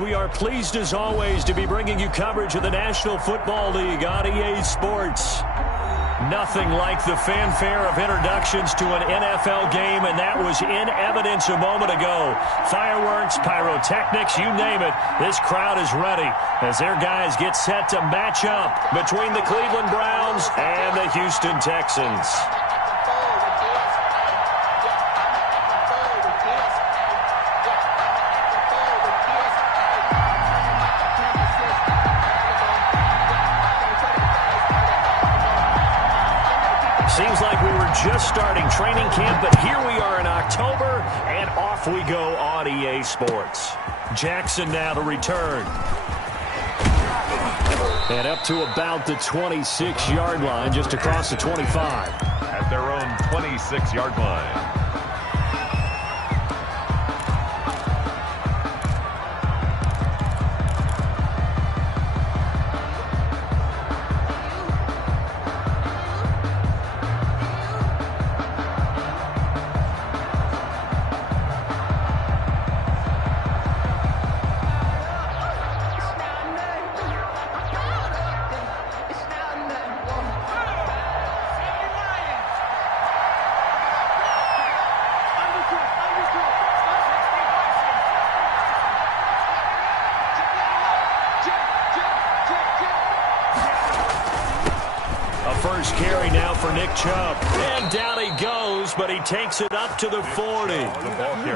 We are pleased as always to be bringing you coverage of the National Football League on EA Sports. Nothing like the fanfare of introductions to an NFL game, and that was in evidence a moment ago. Fireworks, pyrotechnics, you name it, this crowd is ready as their guys get set to match up between the Cleveland Browns and the Houston Texans. Seems like we were just starting training camp, but here we are in October, and off we go on EA Sports. Jackson now to return. And up to about the 26-yard line, just across the 25. At their own 26-yard line. First carry now for Nick Chubb. And down he goes, but he takes it up to the 40.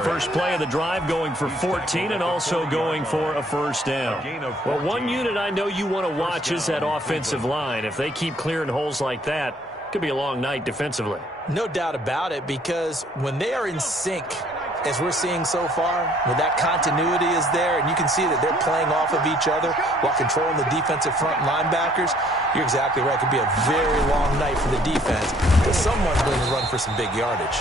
First play of the drive going for 14 and also going for a first down. Well, one unit I know you want to watch is that offensive line. If they keep clearing holes like that, it could be a long night defensively. No doubt about it, because when they are in sync, as we're seeing so far, when that continuity is there and you can see that they're playing off of each other while controlling the defensive front linebackers, you're exactly right. It could be a very long night for the defense, but someone's going to run for some big yardage.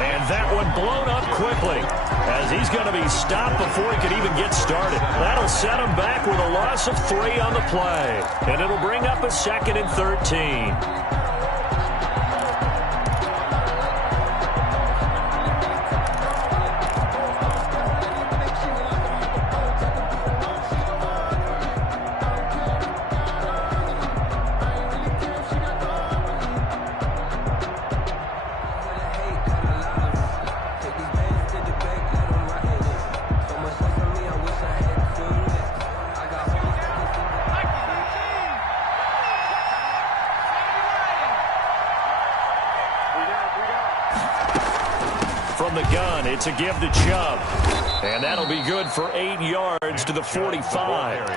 And that one blown up quickly as he's going to be stopped before he could even get started. That'll set him back with a loss of 3 on the play, and it'll bring up a 2nd and 13. From the gun, it's a give to Chubb. And that'll be good for 8 yards to the 45.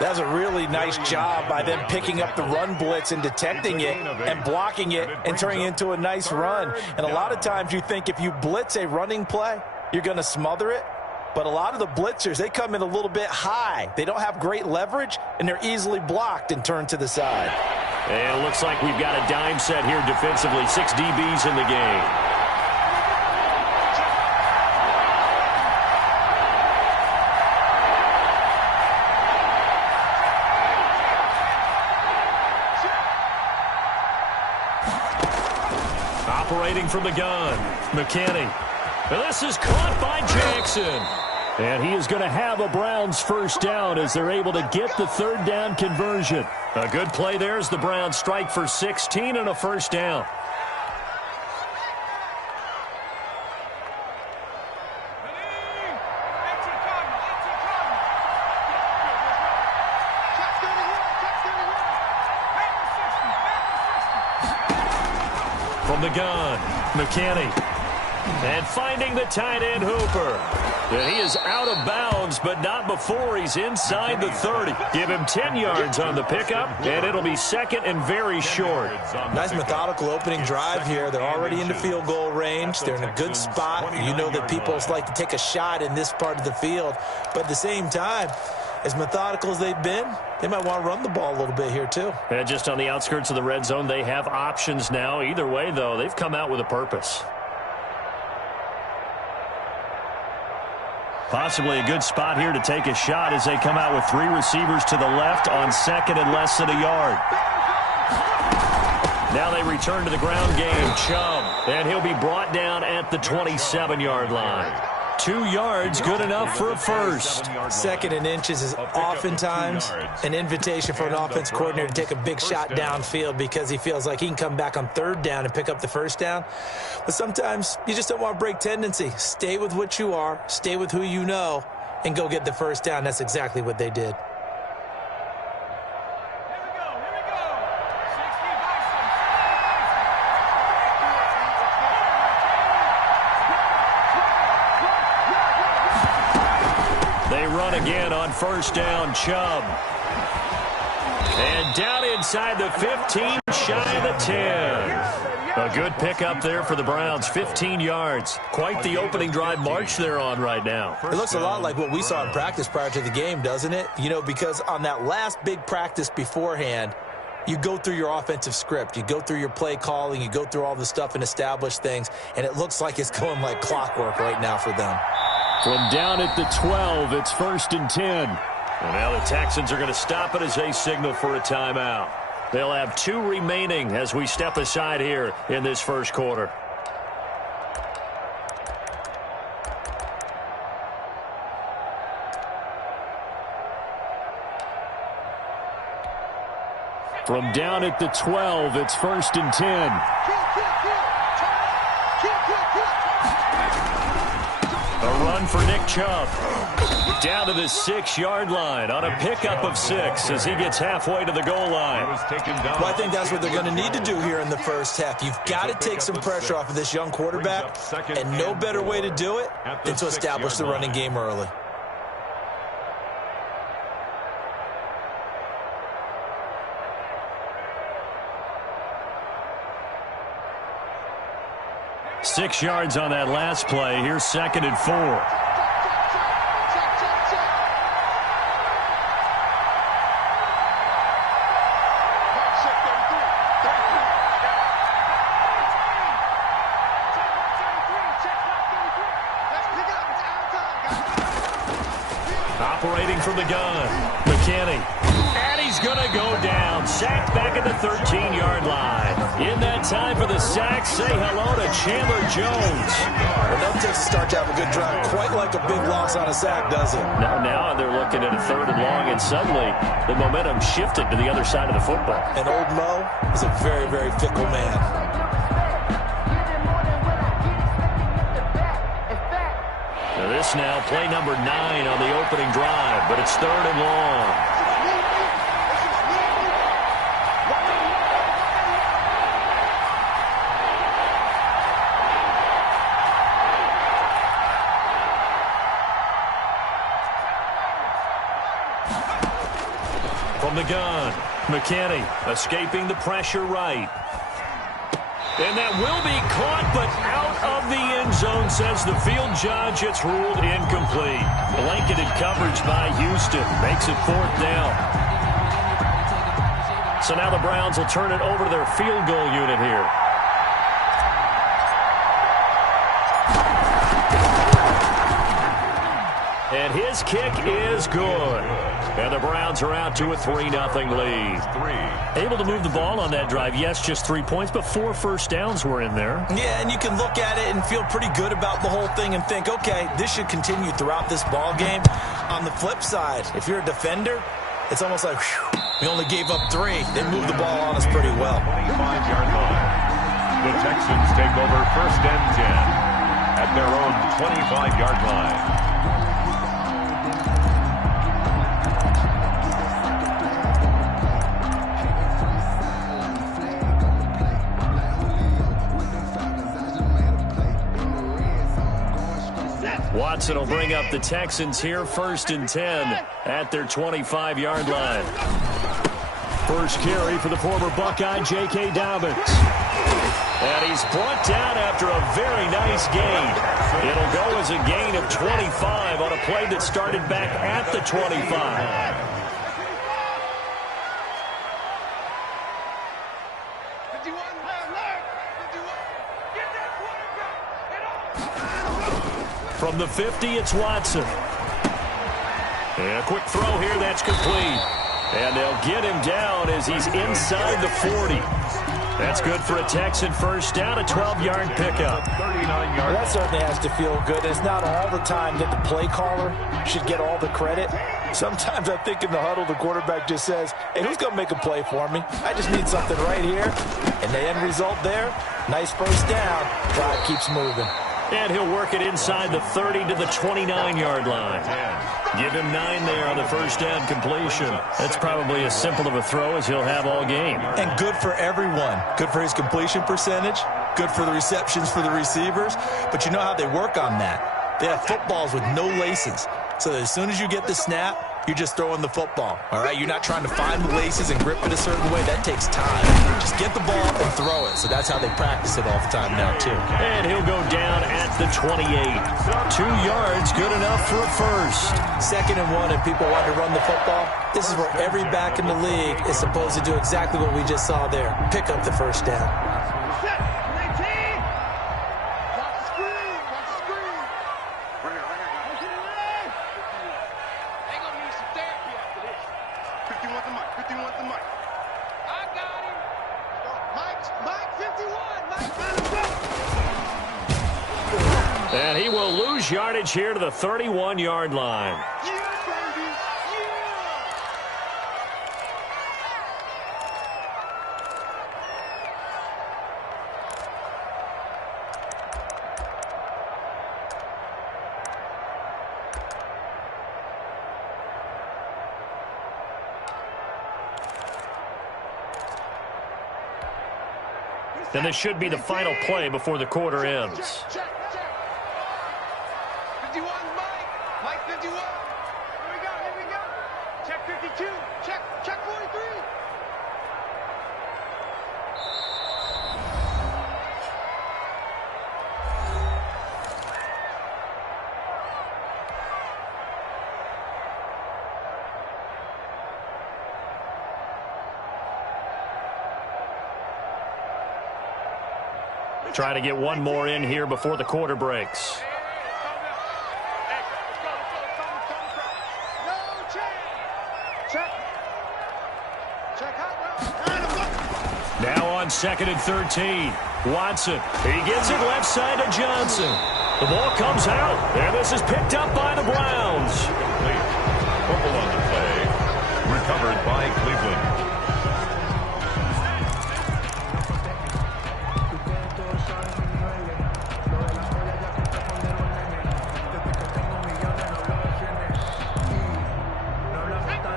That's a really nice job by them picking up the run blitz and detecting it and blocking it and turning it into a nice run. And a lot of times you think if you blitz a running play, you're going to smother it. But a lot of the blitzers, they come in a little bit high. They don't have great leverage, and they're easily blocked and turned to the side. And it looks like we've got a dime set here defensively. 6 DBs in the game. Operating from the gun, McKinney. And this is caught by Jackson. And he is going to have a Browns first down as they're able to get the 3rd down conversion. A good play there as the Browns strike for 16 and a first down. From the gun, McKinney. And finding the tight end, Hooper. And he is out of bounds, but not before he's inside the 30. Give him 10 yards on the pickup, and it'll be 2nd and very short. Nice methodical opening drive here. They're already into field goal range. They're in a good spot. You know that people like to take a shot in this part of the field. But at the same time, as methodical as they've been, they might want to run the ball a little bit here too. And just on the outskirts of the red zone, they have options now. Either way, though, they've come out with a purpose. Possibly a good spot here to take a shot as they come out with 3 receivers to the left on 2nd and less than a yard. Now they return to the ground game. Chubb, and he'll be brought down at the 27-yard line. 2 yards, good enough for a first. Second and inches is oftentimes an invitation for an offense coordinator to take a big shot downfield because he feels like he can come back on third down and pick up the first down. But sometimes you just don't want to break tendency. Stay with what you are, stay with who you know, and go get the first down. That's exactly what they did. They run again on first down, Chubb. And down inside the 15, shy of the 10. A good pickup there for the Browns, 15 yards. Quite the opening drive march they're on right now. It looks a lot like what we saw in practice prior to the game, doesn't it? You know, because on that last big practice beforehand, you go through your offensive script. You go through your play calling. You go through all the stuff and establish things. And it looks like it's going like clockwork right now for them. From down at the 12, it's 1st and 10. And now the Texans are going to stop it as they signal for a timeout. They'll have 2 remaining as we step aside here in this first quarter. From down at the 12, it's 1st and 10. A run for Nick Chubb. Down to the 6-yard line on a pickup of 6 as he gets halfway to the goal line. Well, I think that's what they're going to need to do here in the first half. You've got to take some pressure off of this young quarterback, and no better way to do it than to establish the running game early. Six yards on that last play. Here's 2nd and 4. Operating from the gun, McKinney. And he's going to go down. Sacked back at the 13-yard line. In that time for the sack, say hello to Chandler Jones. Well, that takes a start to have a good drive. Quite like a big loss on a sack, does it? Now they're looking at a 3rd and long, and suddenly the momentum shifted to the other side of the football. And old Mo is a very, very fickle man. This now, play number 9 on the opening drive, but it's 3rd and long. From the gun, McKinney escaping the pressure right. And that will be caught, but out of the end zone, says the field judge. It's ruled incomplete. Blanketed coverage by Houston. Makes it 4th down. So now the Browns will turn it over to their field goal unit here. And his kick is good. And the Browns are out to a 3-0 lead. Able to move the ball on that drive. Yes, just 3 points, but 4 first downs were in there. Yeah, and you can look at it and feel pretty good about the whole thing and think, okay, this should continue throughout this ball game. On the flip side, if you're a defender, it's almost like, whew, we only gave up 3. They moved the ball on us pretty well. 25-yard line. The Texans take over 1st and 10 at their own 25-yard line. Watson will bring up the Texans here, 1st and 10 at their 25-yard line. First carry for the former Buckeye, J.K. Dobbins. And he's brought down after a very nice gain. It'll go as a gain of 25 on a play that started back at the 25. From the 50, it's Watson. And a quick throw here, that's complete. And they'll get him down as he's inside the 40. That's good for a Texan first down, a 12-yard pickup. 39 yards. Well, that certainly has to feel good. It's not all the time that the play caller should get all the credit. Sometimes I think in the huddle, the quarterback just says, hey, who's going to make a play for me? I just need something right here. And the end result there, nice first down. Drive keeps moving. And he'll work it inside the 30 to the 29-yard line. Give him 9 there on the first down completion. That's probably as simple of a throw as he'll have all game. And good for everyone. Good for his completion percentage. Good for the receptions for the receivers. But you know how they work on that. They have footballs with no laces. So that as soon as you get the snap, you're just throwing the football. All right? You're not trying to find the laces and grip it a certain way. That takes time. Just get the ball and throw it. So that's how they practice it all the time now, too. And he'll go down at the 28. 2 yards, good enough for a first. 2nd and 1, and people want to run the football. This is where every back in the league is supposed to do exactly what we just saw there. Pick up the first down. And he will lose yardage here to the 31-yard line. And this should be the final play before the quarter ends. 51, Mike 51. Here we go. Check 52. Check 43. Trying to get one more in here before the quarter breaks. Now on 2nd and 13. Watson. He gets it left side to Johnson. The ball comes out, and this is picked up by the Browns. Fumble on the play. Recovered by Cleveland.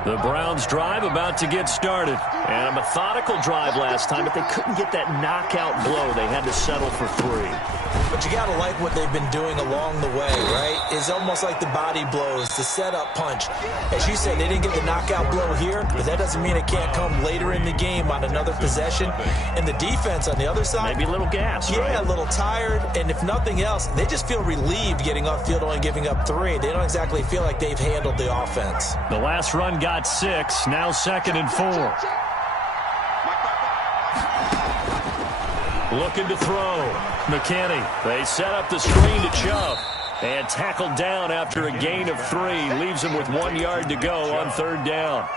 The Browns drive about to get started. And a methodical drive last time, but they couldn't get that knockout blow. They had to settle for 3. But you got to like what they've been doing along the way, right? It's almost like the body blows, the setup punch. As you said, they didn't get the knockout blow here, but that doesn't mean it can't come later in the game on another possession. And the defense on the other side, maybe a little gas, yeah, right? A little tired. And if nothing else, they just feel relieved getting upfield only giving up 3. They don't exactly feel like they've handled the offense. The last run got 6, now 2nd and 4. Looking to throw. McKinney. They set up the screen to Chubb. And tackled down after a gain of 3. Leaves him with 1 yard to go on 3rd down.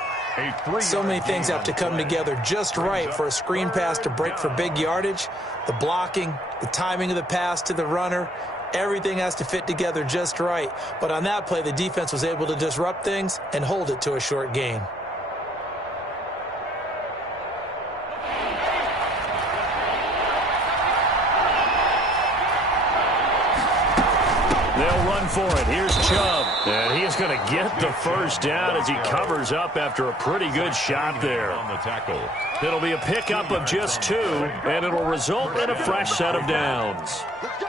So many things have to come together just right for a screen pass to break for big yardage. The blocking, the timing of the pass to the runner, everything has to fit together just right. But on that play, the defense was able to disrupt things and hold it to a short gain. They'll run for it. Here's Chubb. And he is going to get the first down as he covers up after a pretty good shot there. On the tackle. It'll be a pickup of just 2, and it'll result in a fresh set of downs. Let's go.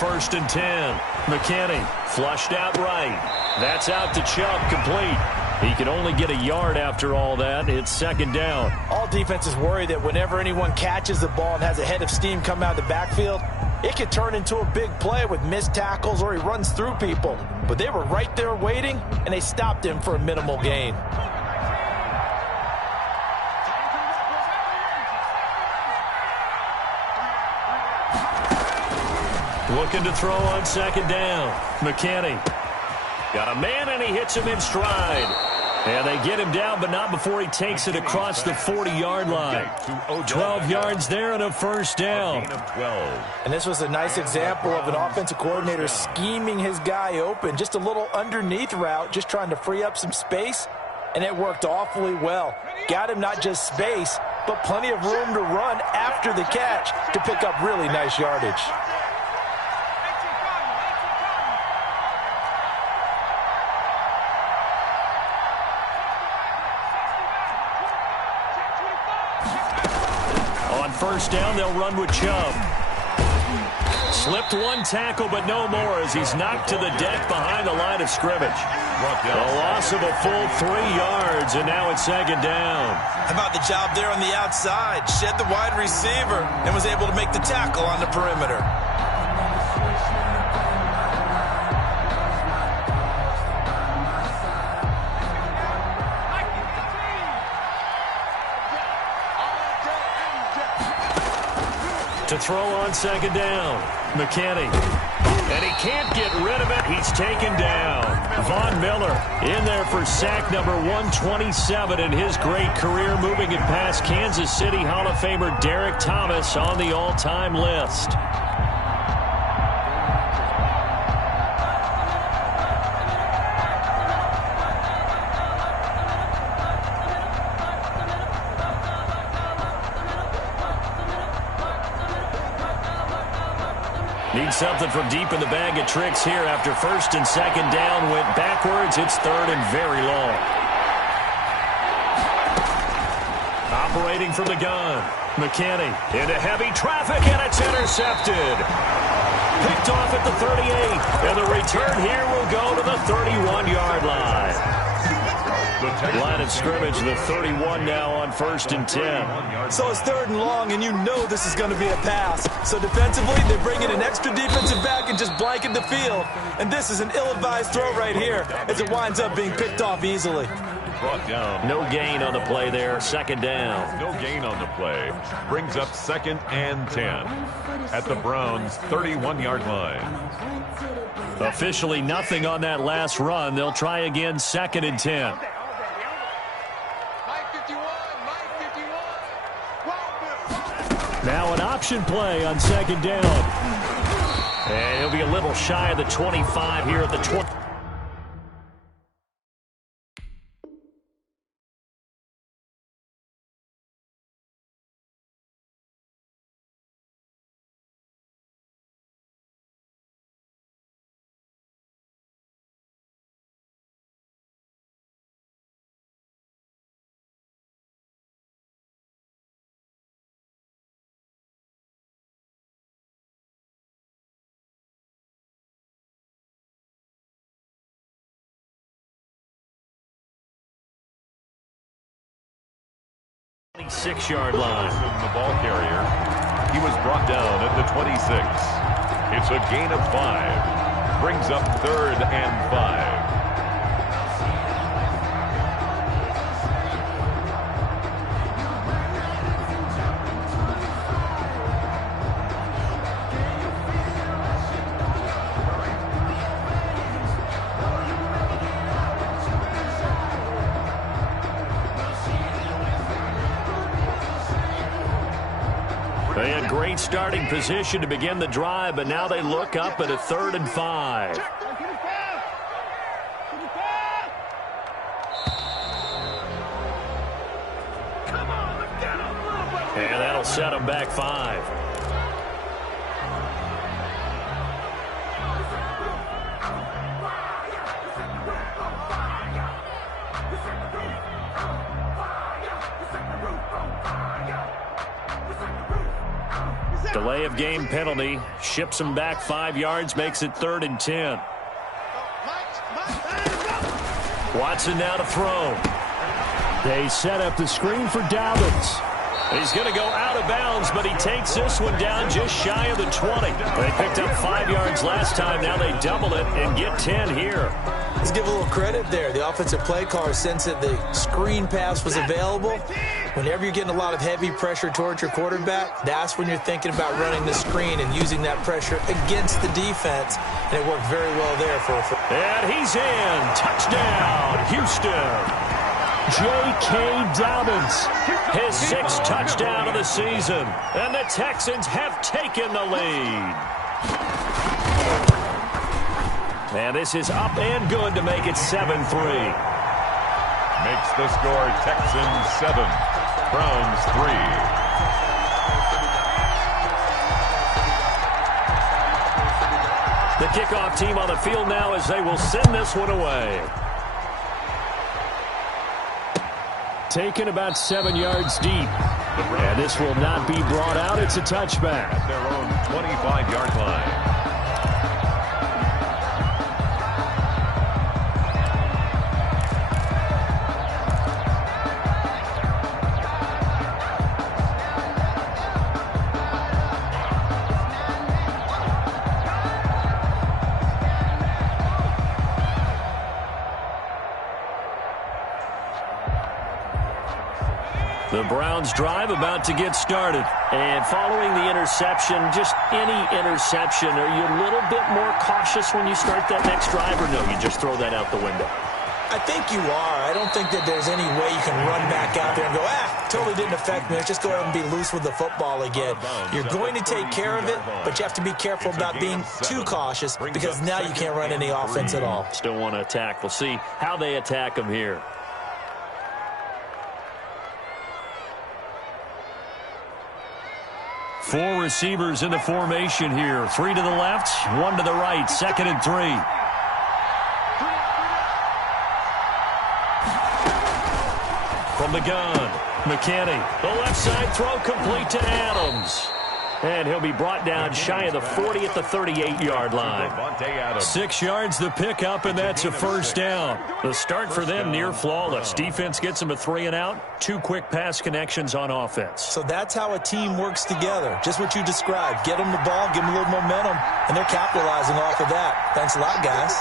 1st and 10. McKinney flushed out right. That's out to Chubb, complete. He could only get a yard after all that. It's 2nd down. All defenses worry that whenever anyone catches the ball and has a head of steam come out of the backfield, it could turn into a big play with missed tackles or he runs through people. But they were right there waiting, and they stopped him for a minimal gain. Looking to throw on second down. McKinney. Got a man, and he hits him in stride. And they get him down, but not before he takes it across the 40-yard line. 12 yards there and a first down. And this was a nice example of an offensive coordinator scheming his guy open. Just a little underneath route, just trying to free up some space, and it worked awfully well. Got him not just space, but plenty of room to run after the catch to pick up really nice yardage. First down, they'll run with Chubb. Slipped one tackle, but no more as he's knocked to the deck behind the line of scrimmage. A loss of a full 3 yards, and now it's second down. How about the job there on the outside? Shed the wide receiver and was able to make the tackle on the perimeter. To throw on second down, McKinney. And he can't get rid of it. He's taken down. Von Miller in there for sack number 127 in his great career, moving it past Kansas City Hall of Famer Derek Thomas on the all-time list. Need something from deep in the bag of tricks here after first and second down went backwards. It's third and very long. Operating from the gun, McKinney into heavy traffic, and it's intercepted. Picked off at the 38, and the return here will go to the 31-yard line. Line of scrimmage, the 31 now on first and 10. So it's third and long, and you know this is going to be a pass. So defensively, they bring in an extra defensive back and just blanket the field. And this is an ill-advised throw right here as it winds up being picked off easily. Brought down. No gain on the play there, second down. No gain on the play. Brings up second and 10 at the Browns' 31-yard line. Officially nothing on that last run. They'll try again, second and 10. Now an option play on second down. And he'll be a little shy of the 25 here at the 20. Six-yard line. The ball carrier. He was brought down at the 26. It's a gain of 5. Brings up third and 5. They had great starting position to begin the drive, but now they look up at a third and 5. And that'll set them back 5. Delay of game penalty ships them back 5 yards, makes it third and 10. Watson now to throw. They set up the screen for DeputyDoButt's. He's going to go out of bounds, but he takes this one down just shy of the 20. They picked up 5 yards last time. Now they double it and get 10 here. Let's give a little credit there. The offensive play caller sensed that the screen pass was available. Whenever you're getting a lot of heavy pressure towards your quarterback, that's when you're thinking about running the screen and using that pressure against the defense. And it worked very well there for And he's in. Touchdown, Houston. J.K. Dobbins, his 6th touchdown of the season. And the Texans have taken the lead. And this is up and good to make it 7-3. Makes the score Texans 7, Browns 3. The kickoff team on the field now as they will send this one away. Taken about 7 yards deep. And this will not be brought out. It's a touchback. At their own 25-yard line. The Browns drive about to get started. And following the interception, just any interception, are you a little bit more cautious when you start that next drive, or no, you just throw that out the window? I think you are. I don't think that there's any way you can run back out there and go, totally didn't affect me. Let's just go ahead and be loose with the football again. You're going to take care of it, but you have to be careful about being too cautious because now you can't run any offense at all. Still want to attack. We'll see how they attack them here. Four receivers in the formation here. 3 to the left, 1 to the right. 2nd and 3. From the gun, McKinney. The left side throw complete to Adams. And he'll be brought down shy of the 40 at the 38-yard line. 6 yards the pickup, and that's a first down. The start for them near flawless. Defense gets them a 3 and out. 2 quick pass connections on offense. So that's how a team works together. Just what you described. Get them the ball, give them a little momentum, and they're capitalizing off of that. Thanks a lot, guys.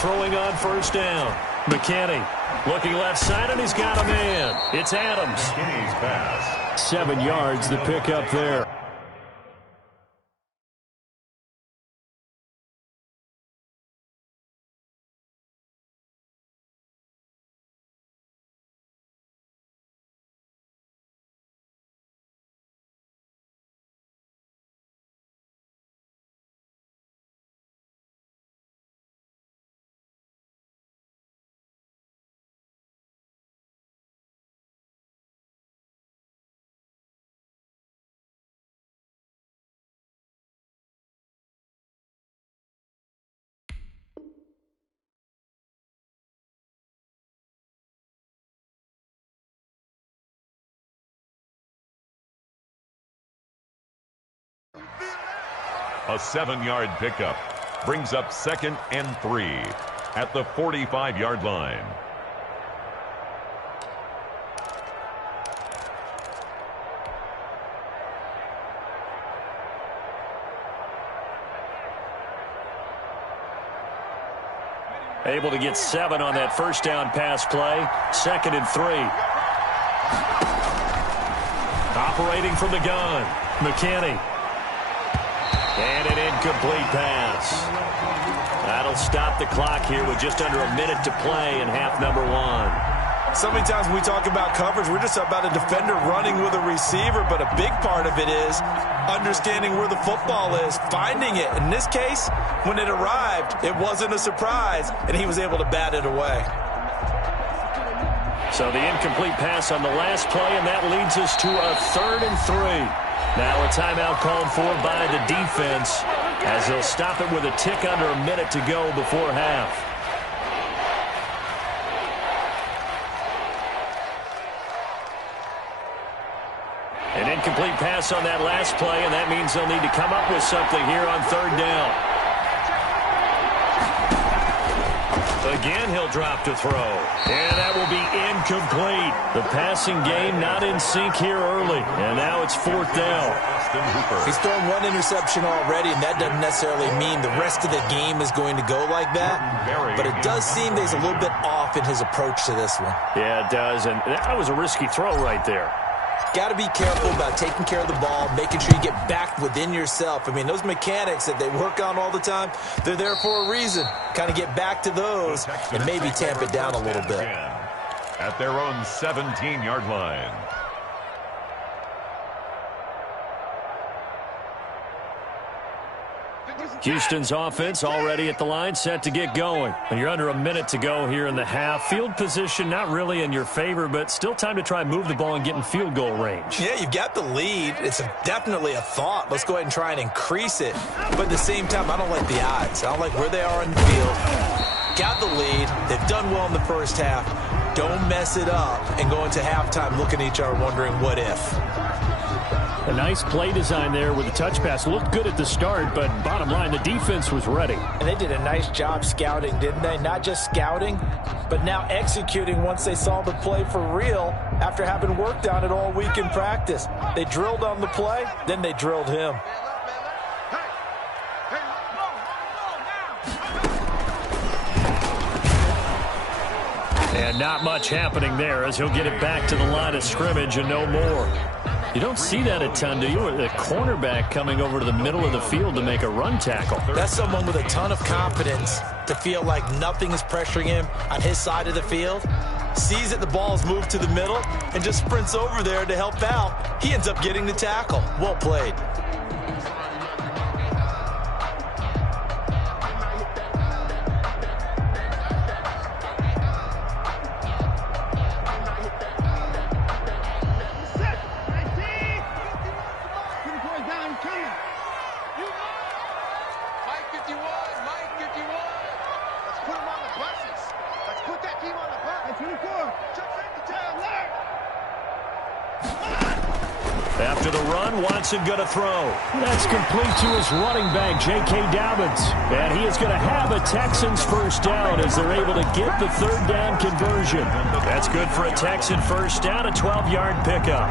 Throwing on first down. McKinney looking left side, and he's got a man. It's Adams. McKinney's pass. 7 yards the pickup there. A 7-yard pickup brings up 2nd and 3 at the 45-yard line. Able to get 7 on that first down pass play. 2nd and 3. Operating from the gun, McKinney. And an incomplete pass. That'll stop the clock here with just under a minute to play in half number 1. So many times when we talk about coverage, we're just about a defender running with a receiver, but a big part of it is understanding where the football is, finding it. In this case, when it arrived, it wasn't a surprise, and he was able to bat it away. So the incomplete pass on the last play, and that leads us to a 3rd and 3. Now a timeout called for by the defense as they'll stop it with a tick under a minute to go before half. An incomplete pass on that last play, and that means they'll need to come up with something here on 3rd down. Again, he'll drop to throw. And that will be incomplete. The passing game not in sync here early. And now it's 4th down. He's thrown one interception already, and that doesn't necessarily mean the rest of the game is going to go like that. But it does seem that he's a little bit off in his approach to this one. Yeah, it does. And that was a risky throw right there. Got to be careful about taking care of the ball, making sure you get back within yourself. I mean, those mechanics that they work on all the time, they're there for a reason. Kind of get back to those and maybe tamp it down a little bit. At their own 17-yard line. Houston's offense already at the line, set to get going. And you're under a minute to go here in the half. Field position not really in your favor, but still time to try and move the ball and get in field goal range. Yeah, you've got the lead. It's definitely a thought. Let's go ahead and try and increase it. But at the same time, I don't like the odds. I don't like where they are on the field. Got the lead. They've done well in the first half. Don't mess it up and go into halftime looking at each other wondering what if. A nice play design there with the touch pass. Looked good at the start, but bottom line, the defense was ready. And they did a nice job scouting, didn't they? Not just scouting, but now executing once they saw the play for real after having worked on it all week in practice. They drilled on the play, then they drilled him. And not much happening there as he'll get it back to the line of scrimmage and no more. You don't see that a ton, do you? The cornerback coming over to the middle of the field to make a run tackle. That's someone with a ton of confidence to feel like nothing is pressuring him on his side of the field. Sees that the ball's moved to the middle and just sprints over there to help out. He ends up getting the tackle. Well played. After the run, Watson going to throw. That's complete to his running back, J.K. Dobbins. And he is going to have a Texans first down as they're able to get the 3rd down conversion. That's good for a Texan first down, a 12-yard pickup.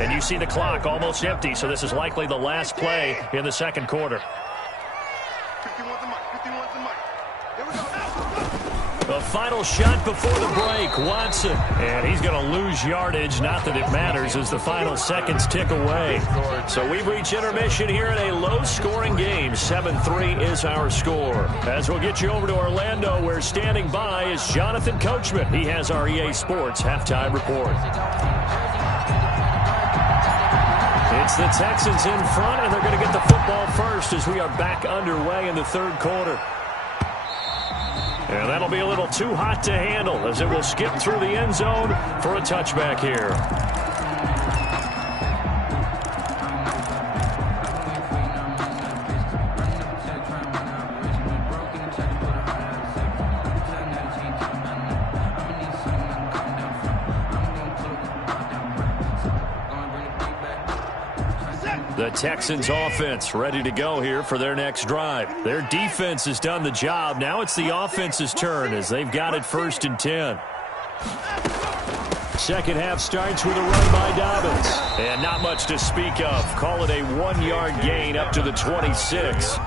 And you see the clock almost empty, so this is likely the last play in the second quarter. The final shot before the break, Watson. And he's going to lose yardage. Not that it matters as the final seconds tick away. So we've reached intermission here in a low-scoring game. 7-3 is our score. As we'll get you over to Orlando, where standing by is Jonathan Coachman. He has our EA Sports halftime report. It's the Texans in front, and they're going to get the football first as we are back underway in the third quarter. And that'll be a little too hot to handle as it will skip through the end zone for a touchback here. The Texans offense ready to go here for their next drive. Their defense has done the job. Now it's the offense's turn as they've got it 1st and 10. Second half starts with a run by Dobbins. And not much to speak of. Call it a 1-yard gain up to the 26.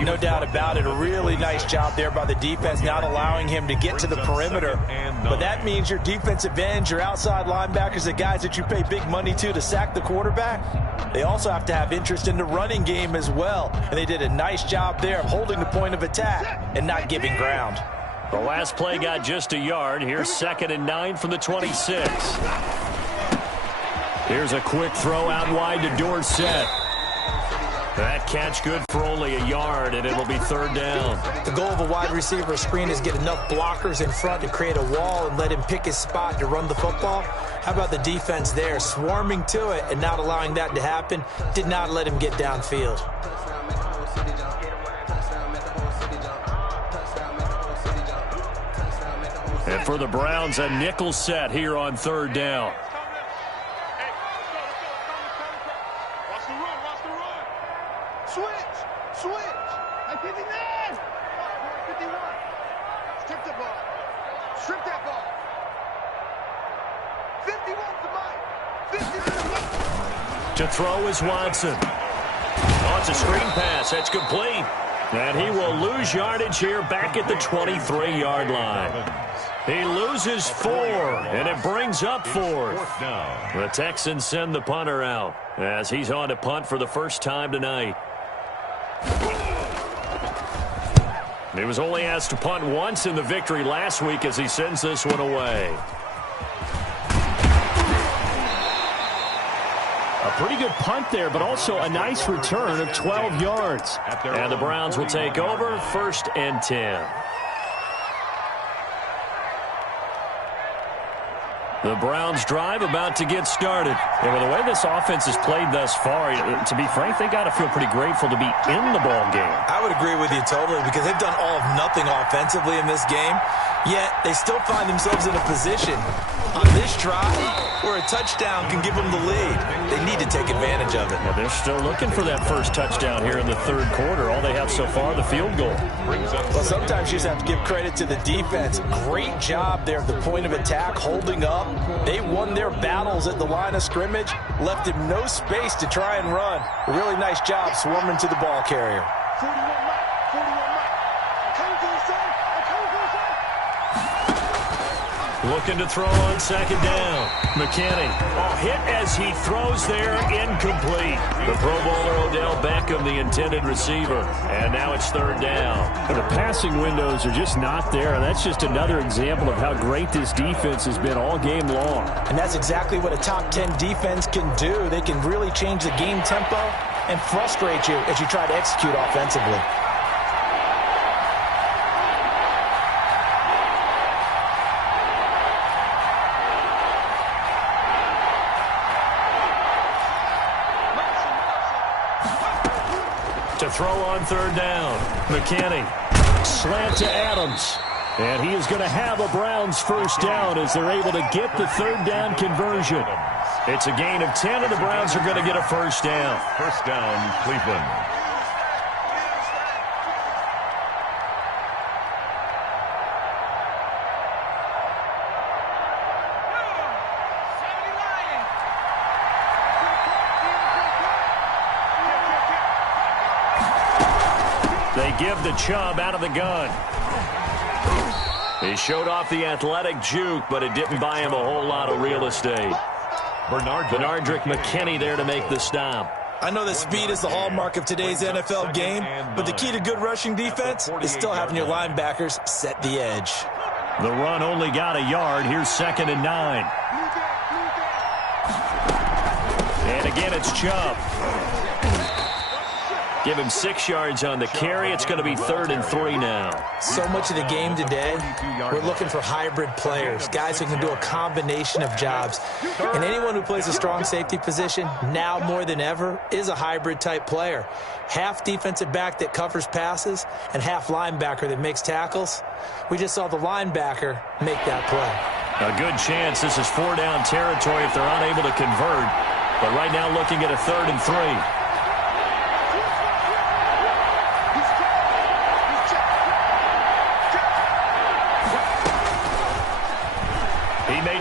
No doubt about it. A really nice job there by the defense, not allowing him to get to the perimeter. But that means your defensive ends, your outside linebackers, the guys that you pay big money to sack the quarterback, they also have to have interest in the running game as well. And they did a nice job there of holding the point of attack and not giving ground. The last play got just a yard. Here's 2nd and 9 from the 26. Here's a quick throw out wide to Dorsett. That catch good for only a yard, and it'll be 3rd down. The goal of a wide receiver screen is get enough blockers in front to create a wall and let him pick his spot to run the football. How about the defense there, swarming to it and not allowing that to happen? Did not let him get downfield. And for the Browns, a nickel set here on 3rd down. Switch. I 59. 51. Strip the ball. Strip that ball. 51 to Mike. 50 To throw is Watson. Oh, it's a screen pass. That's complete. And he will lose yardage here back at the 23-yard line. He loses 4, and it brings up 4th. The Texans send the punter out as he's on to punt for the first time tonight. He was only asked to punt once in the victory last week as he sends this one away. A pretty good punt there, but also a nice return of 12 yards. And the Browns will take over 1st and 10. The Browns drive about to get started. And with the way this offense has played thus far, to be frank, they got to feel pretty grateful to be in the ball game. I would agree with you totally because they've done all of nothing offensively in this game, yet they still find themselves in a position on this drive where a touchdown can give them the lead. They need to take advantage of it. Well, they're still looking for that first touchdown here in the 3rd quarter. All they have so far, the field goal. Well, sometimes you just have to give credit to the defense. Great job there at the point of attack, holding up. They won their battles at the line of scrimmage, left him no space to try and run. A really nice job swarming to the ball carrier. 41 Mike. 41 Mike. Come to the side. Come to the side. Looking to throw on 2nd down. McKinney. Oh, hit as he throws there, incomplete. The Pro Bowler Odell Beckham, the intended receiver. And now it's 3rd down. But the passing windows are just not there. And that's just another example of how great this defense has been all game long. And that's exactly what a top 10 defense can do. They can really change the game tempo and frustrate you as you try to execute offensively. To throw on 3rd down. McKinney. Slant to Adams. And he is going to have a Browns first down as they're able to get the 3rd down conversion. It's a gain of 10, and the Browns are going to get a first down. First down, Cleveland. They give the Chubb out of the gun. He showed off the athletic juke, but it didn't buy him a whole lot of real estate. Bernardrick McKinney there to make the stop. I know that speed is the hallmark of today's NFL game, but the key to good rushing defense is still having your linebackers set the edge. The run only got a yard. Here's 2nd and 9. And again, it's Chubb. Give him 6 yards on the carry. It's going to be 3rd and 3 now. So much of the game today, we're looking for hybrid players, guys who can do a combination of jobs. And anyone who plays a strong safety position, now more than ever, is a hybrid-type player. Half defensive back that covers passes and half linebacker that makes tackles. We just saw the linebacker make that play. A good chance this is 4-down territory if they're unable to convert. But right now looking at a 3rd and 3.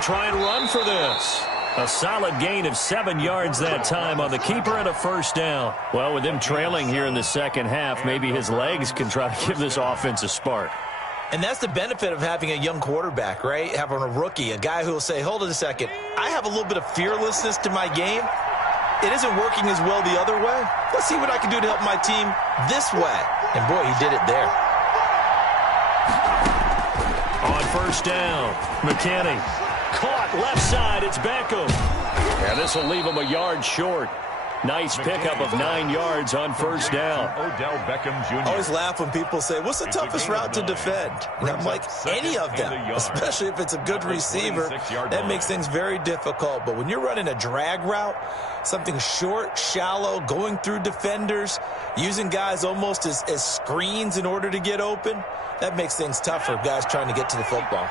Try and run for this. A solid gain of 7 yards that time on the keeper and a first down. Well, with them trailing here in the second half, maybe his legs can try to give this offense a spark. And that's the benefit of having a young quarterback, right? Having a rookie, a guy who will say, hold it a second, I have a little bit of fearlessness to my game. It isn't working as well the other way. Let's see what I can do to help my team this way. And boy, he did it there. On first down, McKinney. Caught left side, it's Beckham. And this will leave him a yard short. Nice pickup of 9 yards on first down. Odell Beckham Jr. I always laugh when people say, what's the toughest route to defend? And I'm like, any of them, especially if it's a good receiver. That makes things very difficult. But when you're running a drag route, something short, shallow, going through defenders, using guys almost as screens in order to get open, that makes things tougher, guys trying to get to the football.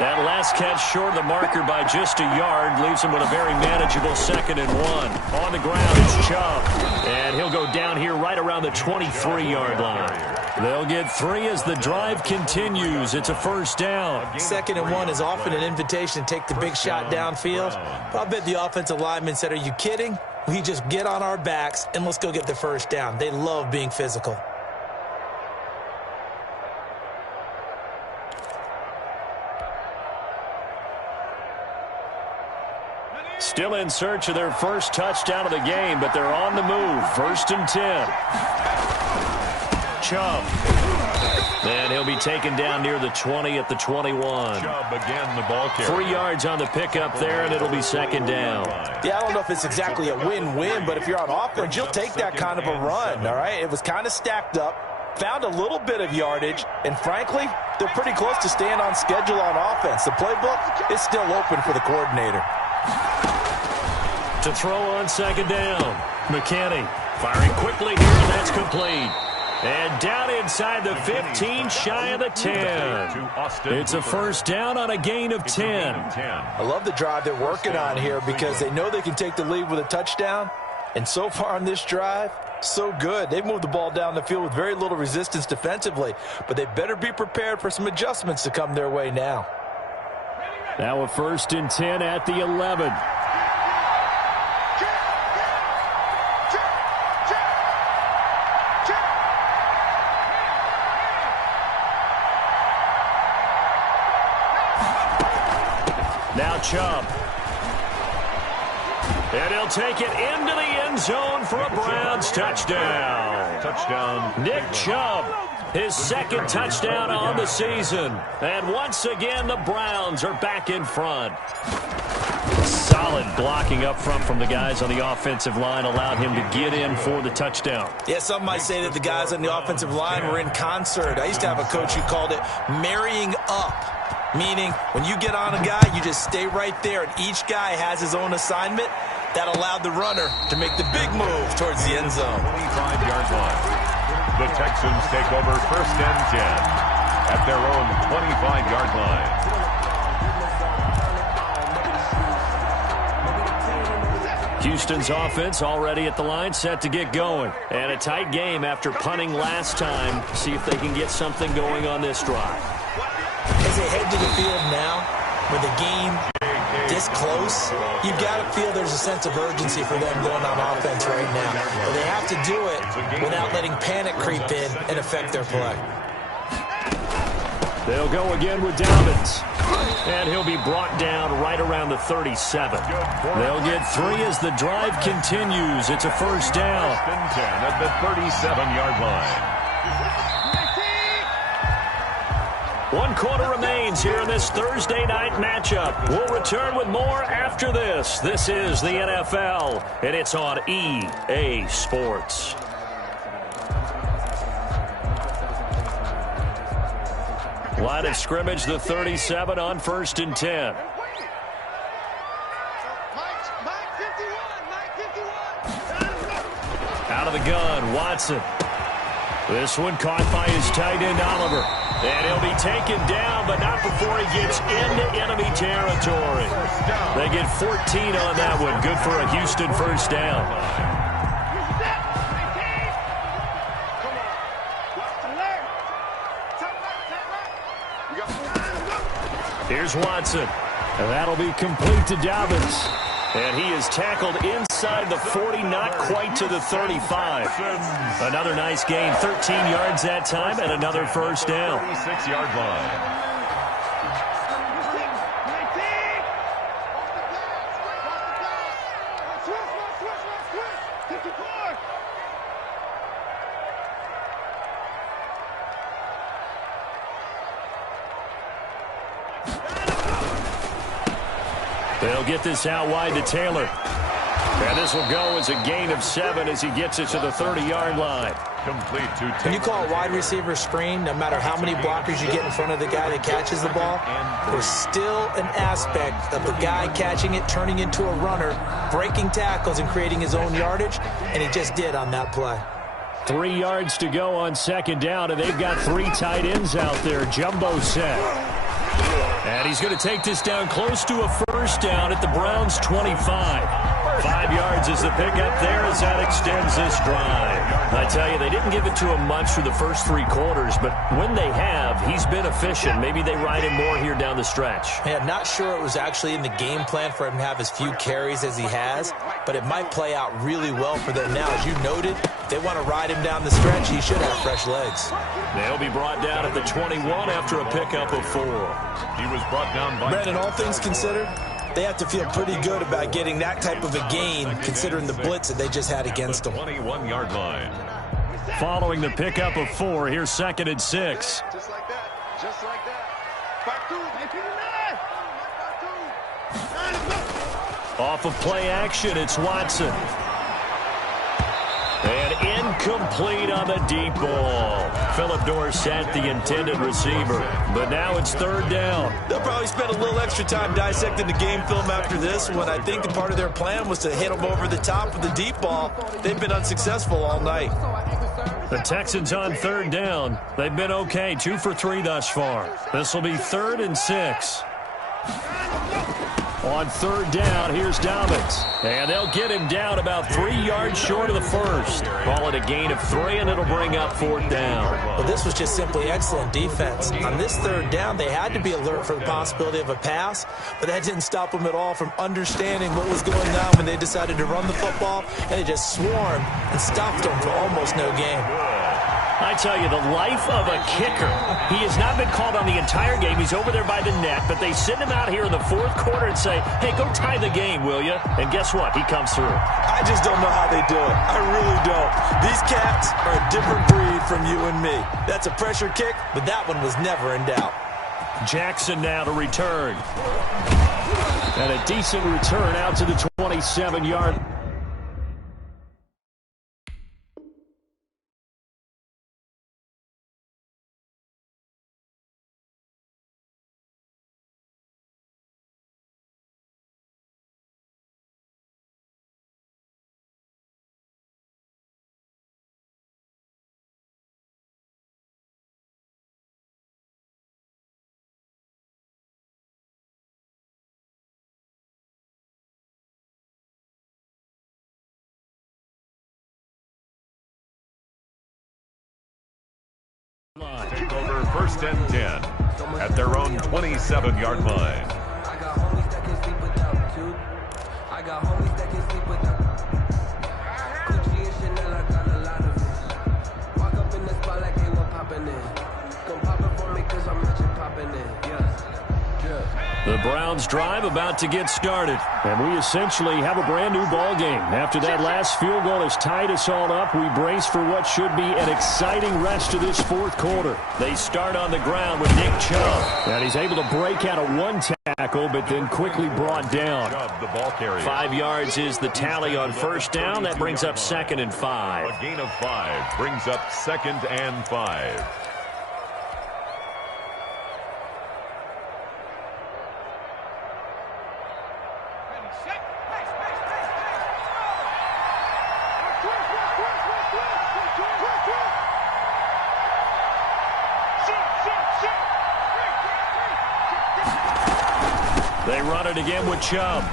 That last catch short of the marker by just a yard leaves him with a very manageable 2nd and 1. On the ground, it's Chubb. And he'll go down here right around the 23-yard line. They'll get 3 as the drive continues. It's a 1st down. 2nd and 1 is often an invitation to take the big shot downfield. But I bet the offensive lineman said, are you kidding? We just get on our backs and let's go get the 1st down. They love being physical. Still in search of their first touchdown of the game, but they're on the move. 1st and 10. Chubb. And he'll be taken down near the 20 at the 21. Chubb again, the ball carrier. 3 yards on the pickup there, and it'll be 2nd down. Yeah, I don't know if it's exactly a win-win, but if you're on offense, you'll take that kind of a run, all right? It was kind of stacked up, found a little bit of yardage, and frankly, they're pretty close to staying on schedule on offense. The playbook is still open for the coordinator. To throw on 2nd down. McKinney firing quickly here, and that's complete. And down inside the 15, shy of the 10. It's a 1st down on a gain of 10. I love the drive they're working on here because they know they can take the lead with a touchdown. And so far on this drive, so good. They've moved the ball down the field with very little resistance defensively, but they better be prepared for some adjustments to come their way now. Now a 1st and 10 at the 11. Now Chubb. And he'll take it into the end zone for a Browns touchdown. Touchdown. Nick Chubb, his 2nd touchdown on the season. And once again, the Browns are back in front. Solid blocking up front from the guys on the offensive line allowed him to get in for the touchdown. Yeah, some might say that the guys on the offensive line were in concert. I used to have a coach who called it marrying up. Meaning, when you get on a guy, you just stay right there, and each guy has his own assignment. That allowed the runner to make the big move towards the end zone. 25-yard line. The Texans take over 1st and 10 at their own 25-yard line. Houston's offense already at the line, set to get going. And a tight game after punting last time. See if they can get something going on this drive. As they head to the field now, with the game this close, you've got to feel there's a sense of urgency for them going on offense right now. But they have to do it without letting panic creep in and affect their play. They'll go again with Dobbins. And he'll be brought down right around the 37. They'll get 3 as the drive continues. It's a 1st down. 1st and 10 at the 37-yard line. 1 quarter remains here in this Thursday night matchup. We'll return with more after this. This is the NFL, and it's on EA Sports. Line of scrimmage, the 37 on 1st and 10. Out of the gun, Watson. This one caught by his tight end, Oliver. And he'll be taken down, but not before he gets into enemy territory. They get 14 on that one. Good for a Houston 1st down. Here's Watson. And that'll be complete to Dobbins. And he is tackled inside the 40, not quite to the 35. Another nice gain, 13 yards that time, and another 1st down. 36-yard line. They'll get this out wide to Taylor. And this will go as a gain of 7 as he gets it to the 30-yard line. Complete to Taylor. When you call a wide receiver screen, no matter how many blockers you get in front of the guy that catches the ball, there's still an aspect of the guy catching it, turning into a runner, breaking tackles and creating his own yardage, and he just did on that play. 3 yards to go on 2nd down, and they've got 3 tight ends out there. Jumbo set. And he's going to take this down close to a first down at the Browns' 25. 5 yards is the pickup there as that extends this drive. I tell you, they didn't give it to him much for the first 3 quarters, but when they have, he's been efficient. Maybe they ride him more here down the stretch. Man, not sure it was actually in the game plan for him to have as few carries as he has, but it might play out really well for them now. As you noted, if they want to ride him down the stretch, he should have fresh legs. They'll be brought down at the 21 after a pickup of 4. He was brought down by... Brandon, all things considered, they have to feel pretty good about getting that type of a gain, considering the blitz that they just had against them. 21-yard line. Following the pickup of 4, here's 2nd and 6. Just like that. Just like that. Off of play action, it's Watson. And incomplete on the deep ball. Philip Dorsett, the intended receiver. But now it's 3rd down. They'll probably spend a little extra time dissecting the game film after this one. I think the part of their plan was to hit them over the top with the deep ball. They've been unsuccessful all night. The Texans on 3rd down. They've been okay, 2 for 3 thus far. This will be 3rd and 6. On 3rd down, here's Dobbins. And they'll get him down about 3 yards short of the first. Call it a gain of 3, and it'll bring up 4th down. Well, this was just simply excellent defense. On this 3rd down, they had to be alert for the possibility of a pass, but that didn't stop them at all from understanding what was going on when they decided to run the football, and they just swarmed and stopped them for almost no gain. I tell you, the life of a kicker. He has not been called on the entire game. He's over there by the net, but they send him out here in the 4th quarter and say, hey, go tie the game, will you? And guess what? He comes through. I just don't know how they do it. I really don't. These cats are a different breed from you and me. That's a pressure kick, but that one was never in doubt. Jackson now to return. And a decent return out to the 27-yard. Take over 1st and 10 at their own 27-yard line. I got homies that can sleep without two. I got homies that can sleep without Gucci and Chanel, I got a lot of it. Walk up in the spot like they were popping in. Come pop it for me cause I'm rich and popping in. The Browns drive about to get started. And we essentially have a brand new ball game. After that last field goal has tied us all up, we brace for what should be an exciting rest of this 4th quarter. They start on the ground with Nick Chubb. And he's able to break out of 1 tackle, but then quickly brought down. Chubb, the ball carrier. 5 yards is the tally on 1st down. That brings up 2nd and 5. A gain of 5 brings up 2nd and 5. They run it again with Chubb.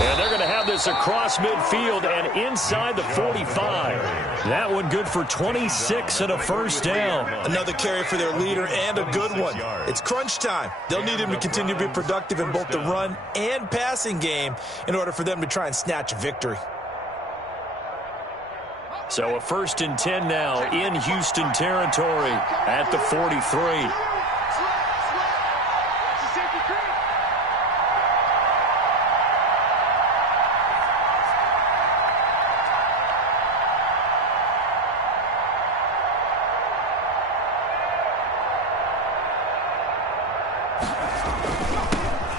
And they're going to have this across midfield and inside the 45. That one good for 26 and a 1st down. Another carry for their leader and a good one. It's crunch time. They'll need him to continue to be productive in both the run and passing game in order for them to try and snatch a victory. So a 1st and 10 now in Houston territory at the 43.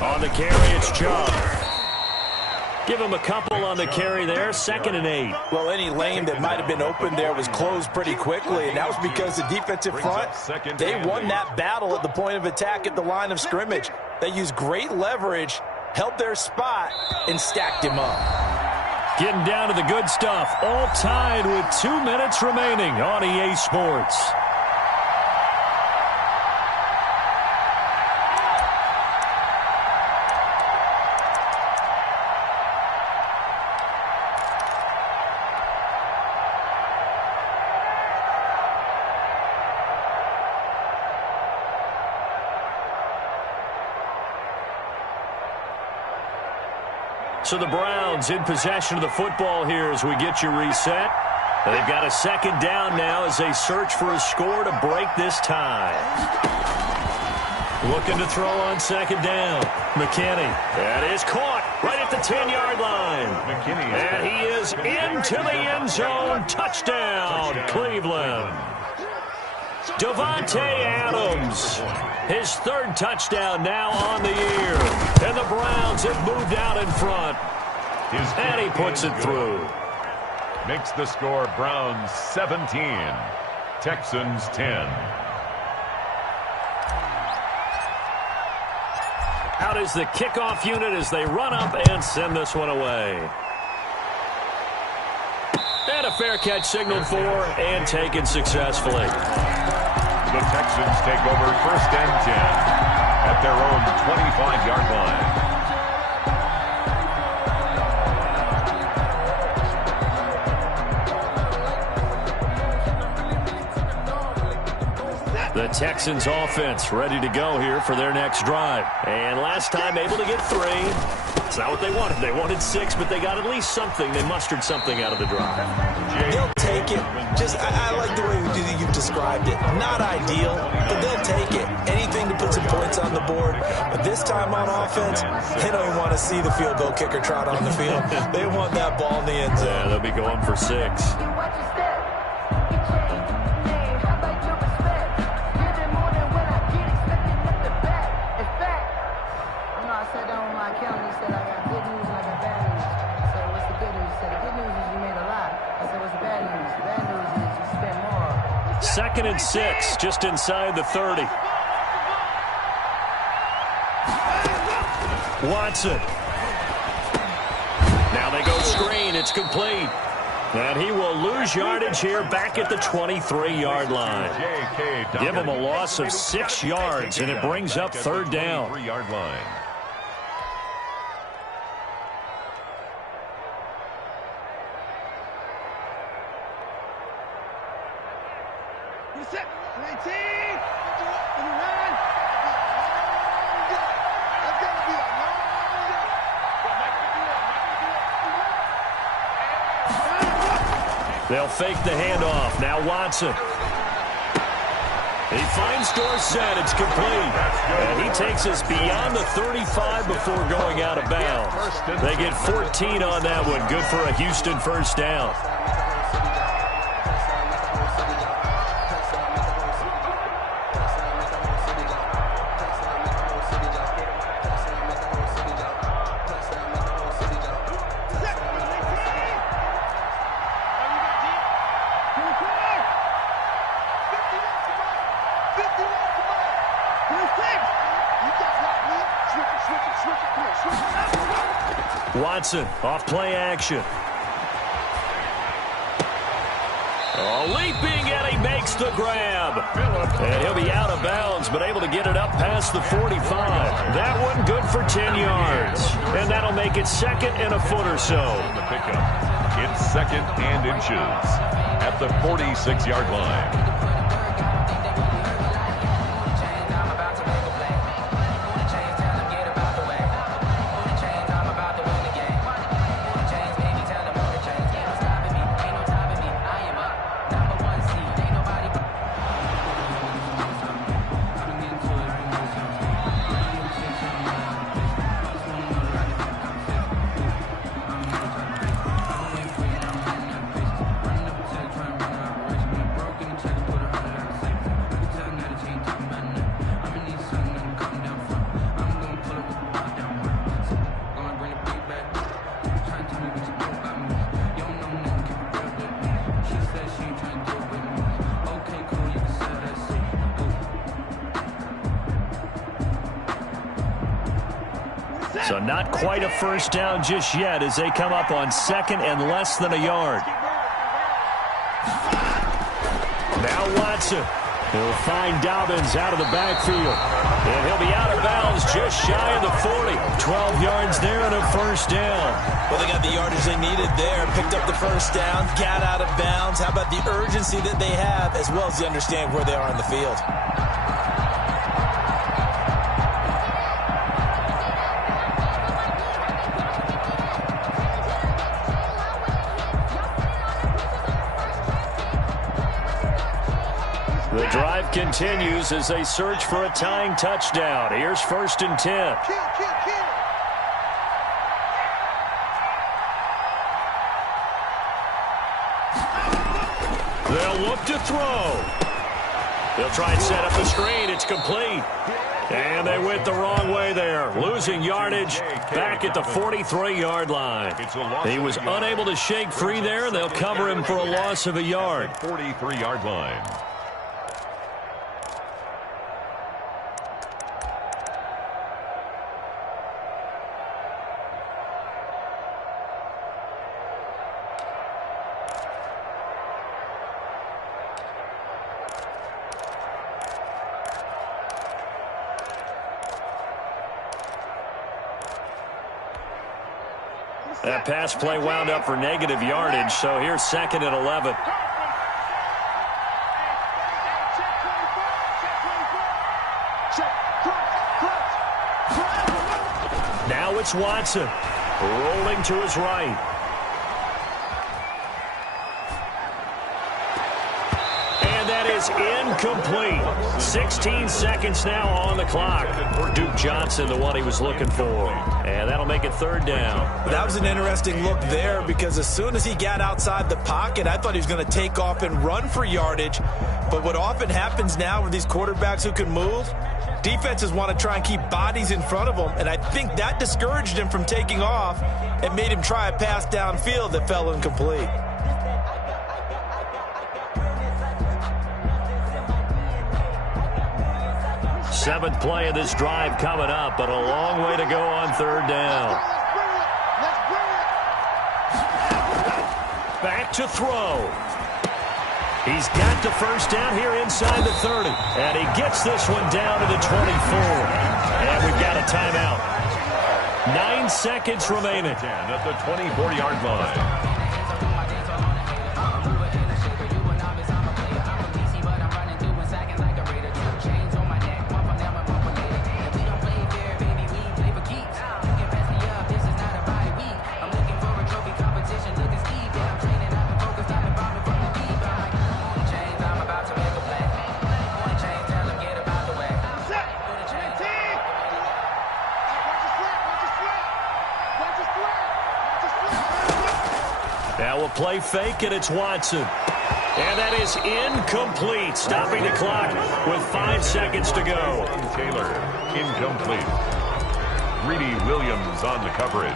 On the carry, it's Chubb. Give him a couple on the carry there. 2nd and 8. Well, any lane that might have been open there was closed pretty quickly, and that was because the defensive front, they won that battle at the point of attack at the line of scrimmage. They used great leverage, held their spot, and stacked him up. Getting down to the good stuff. All tied with 2 minutes remaining on EA Sports. So the Browns in possession of the football here as we get you reset. They've got a second down now as they search for a score to break this tie. Looking to throw on second down. McKinney. That is caught right at the 10-yard line. And he is into the end zone. Touchdown, Cleveland. Davante Adams. His third touchdown now on the year. And the Browns have moved out in front. And he puts it through. Makes the score Browns 17, Texans 10. Out is the kickoff unit as they run up and send this one away. And a fair catch signaled for and taken successfully. The Texans take over 1st and 10 at their own 25-yard line. The Texans offense ready to go here for their next drive. And last time able to get 3. It's not what they wanted. They wanted 6, but they got at least something. They mustered something out of the drive. They'll take it. I like the way you've described it. Not ideal, but they'll take it. Anything to put some points on the board. But this time on offense, they don't even want to see the field goal kicker trot on the field. They want that ball in the end zone. Yeah, they'll be going for 6. Second and 6, just inside the 30. Watson. Now they go screen. It's complete. And he will lose yardage here back at the 23-yard line. Give him a loss of 6 yards, and it brings up 3rd down. 3-yard line. They'll fake the handoff. Now Watson. He finds Dorsett. It's complete. And he takes us beyond the 35 before going out of bounds. They get 14 on that one. Good for a Houston first down. Watson off play action. Oh, leaping, and he makes the grab. And he'll be out of bounds, but able to get it up past the 45. That one good for 10 yards. And that'll make it 2nd and a foot or so. The pickup. It's 2nd and inches at the 46-yard line. So not quite a first down just yet as they come up on 2nd and less than a yard. Now Watson. He'll find Dobbins out of the backfield. And he'll be out of bounds just shy of the 40. 12 yards there and a first down. Well, they got the yardage they needed there. Picked up the first down, got out of bounds. How about the urgency that they have as well as they understand where they are on the field? The drive continues as they search for a tying touchdown. Here's 1st and 10. They'll look to throw. They'll try and set up the screen. It's complete. And they went the wrong way there, losing yardage back at the 43-yard line. He was unable to shake free there, and they'll cover him for a loss of a yard. 43-yard line. That pass play wound up for negative yardage, so here's 2nd and 11. Now it's Watson, rolling to his right. And that is incomplete. 16 seconds now on the clock. Duke Johnson, the one he was looking for. And that'll make it 3rd down. That was an interesting look there because as soon as he got outside the pocket, I thought he was going to take off and run for yardage. But what often happens now with these quarterbacks who can move, defenses want to try and keep bodies in front of them. And I think that discouraged him from taking off and made him try a pass downfield that fell incomplete. Seventh play of this drive coming up, but a long way to go on 3rd down. Back to throw. He's got the 1st down here inside the 30. And he gets this one down to the 24. And we've got a timeout. 9 seconds remaining. At the 24-yard line. Now we'll play fake, and it's Watson. And that is incomplete, stopping the clock with 5 seconds to go. Taylor, incomplete. Greedy Williams on the coverage.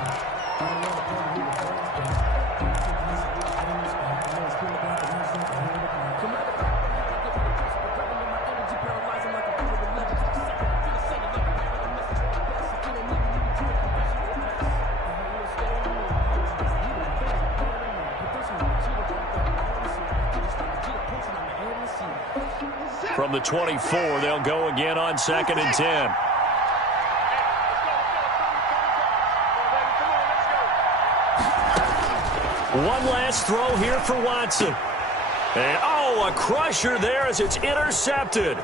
From the 24, they'll go again on 2nd and 10. One last throw here for Watson. And, a crusher there as it's intercepted.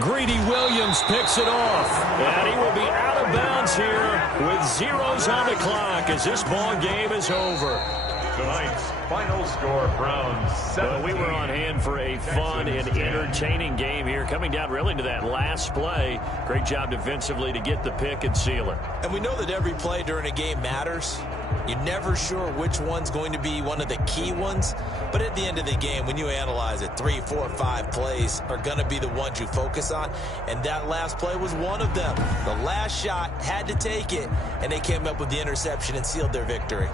Greedy Williams picks it off. And he will be out of bounds here with zeros on the clock as this ball game is over. Tonight's final score, Browns 17. Well, we were on hand for a fun and entertaining game here, coming down really to that last play. Great job defensively to get the pick and seal it. And we know that every play during a game matters. You're never sure which one's going to be one of the key ones. But at the end of the game, when you analyze it, 3, 4, 5 plays are going to be the ones you focus on. And that last play was one of them. The last shot had to take it, and they came up with the interception and sealed their victory.